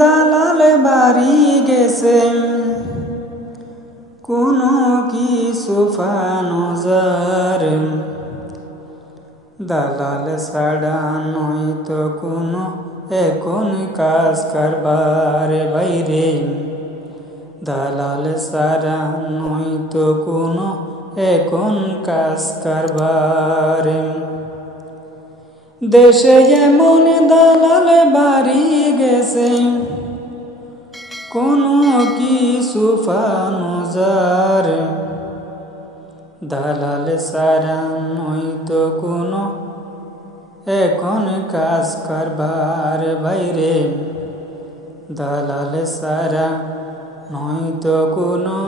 দালাল বাড়ি গেছে, কোনো কিছু ফানজার। দালাল ছাড়া নয়তো কোনো এখন কাজ কারবার বাইরে। দালাল ছাড়া নয়তো কোনো এখন কাজ কারবার। দেশে এমন দালাল বাড়ি গেছে, কোনো কিছু ফানজার। দালাল ছাড়া নয়তো কোনো এখন কাজ কারবার বাইরে। দালাল ছাড়া নয়তো কোনো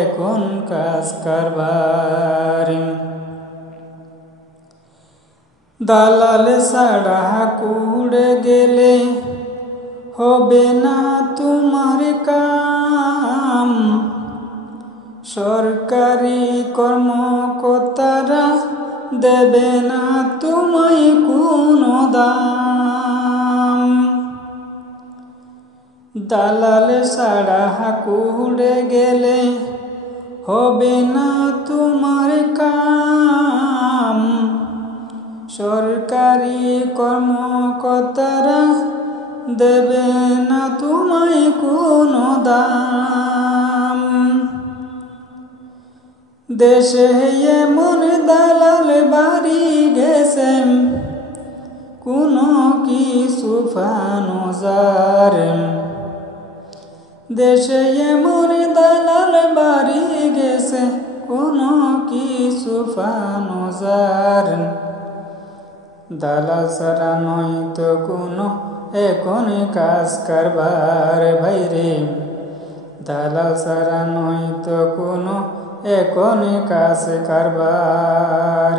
এখন কাজ কারবার। দালাল ছাড়া কুড়ে গেলে হবে না তোমার কাম। সরকারি কর্মকর্তারা দেবে না তোমায় কোনো দাম। দালাল ছাড়া কুড়ে গেলে হবে না তোমার কাম। সরকারি কর্মকর্তারা দেবে না তোমায় কোনো দাম। দেশে এমন দালাল বাড়ি গেছে, কোনো কিছু ফানজার। দেশে এমন দালাল বাড়ি গেছে, কোনো কিছু ফানজার। দালাল ছাড়া নয়তো কোনো এখন কাজ কারবার বাইরে। দালাল ছাড়া নয়তো কোনো এখন কাজ কারবার।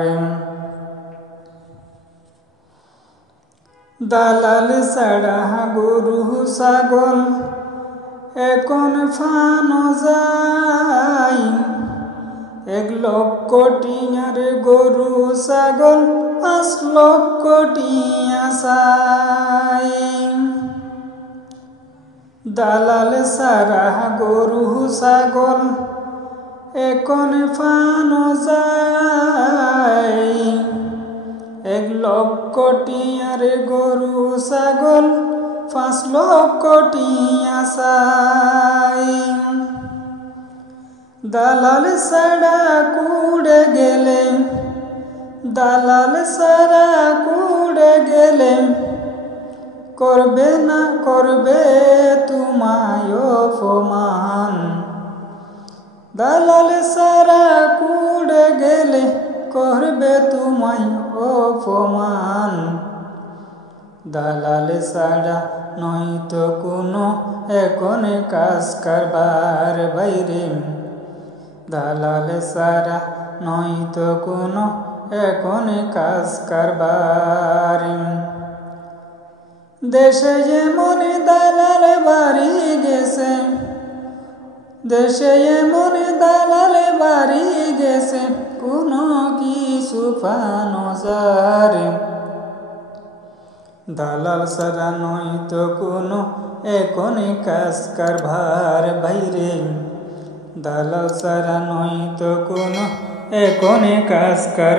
দালাল ছাড়া গরু ছাগল এখন ফানজাই। 1 লক্ষ টিয়ার গরু ছাগল 5 লক্ষ টিয়া চাই। দালাল ছাড়া গরু ছাগল এখন ফানজাই। 1 লক্ষ টিয়ার গরু ছাগল 5 লক্ষ টিয়া চাই। দালাল ছাড়া কুড়ে গেলে, দালাল ছাড়া কুড়ে গেলে করবে না করবে তোমায় অপমান। দালাল ছাড়া কুড়ে গেলে করবে তোমায় অপমান। দালাল ছাড়া নয়তো কোনো এখন কাজ কারবার বাইরে। দালাল ছাড়া নয়তো কোনো এখন কাজ কারবার। দেশে এমন দালাল বাড়ি গেছে, দেশে এমন দালাল বাড়ি গেছে, কোনো কিছু ফানজার। দালাল ছাড়া নয়তো কোনো এখন কাজ কারবার বাইরে। দালাল ছাড়া নয়তো কোনো এখন কাজ কারবার।